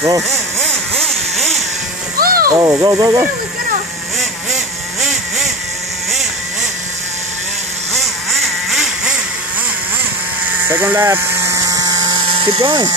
Go. Oh, go, go, go. Second lap. Keep going.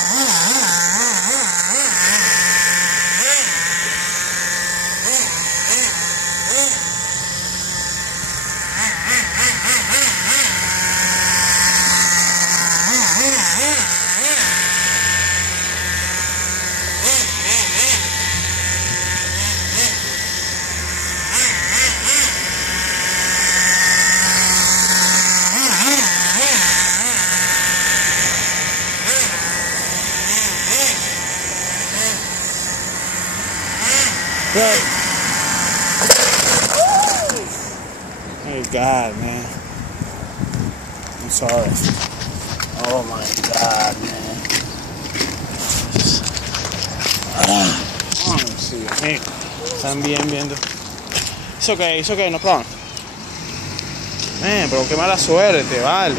Right. Oh God, man. I'm sorry. Oh my God, man. Let me see. Hey, están bien viendo. It's okay, no problem. Man, pero qué mala suerte, vale.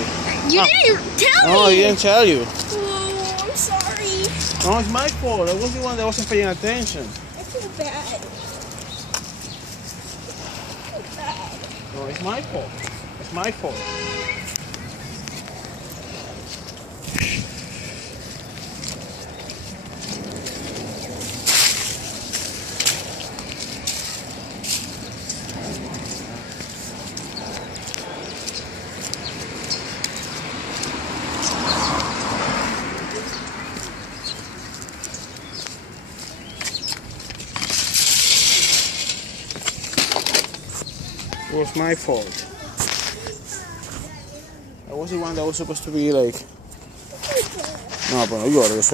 You didn't tell me. No, I didn't tell you. Oh, I'm sorry. No, it's my fault. I was the one that wasn't paying attention. I feel bad. No, it's my fault. It's my fault. It was my fault. I was the one that was supposed to be like. No, but no llores.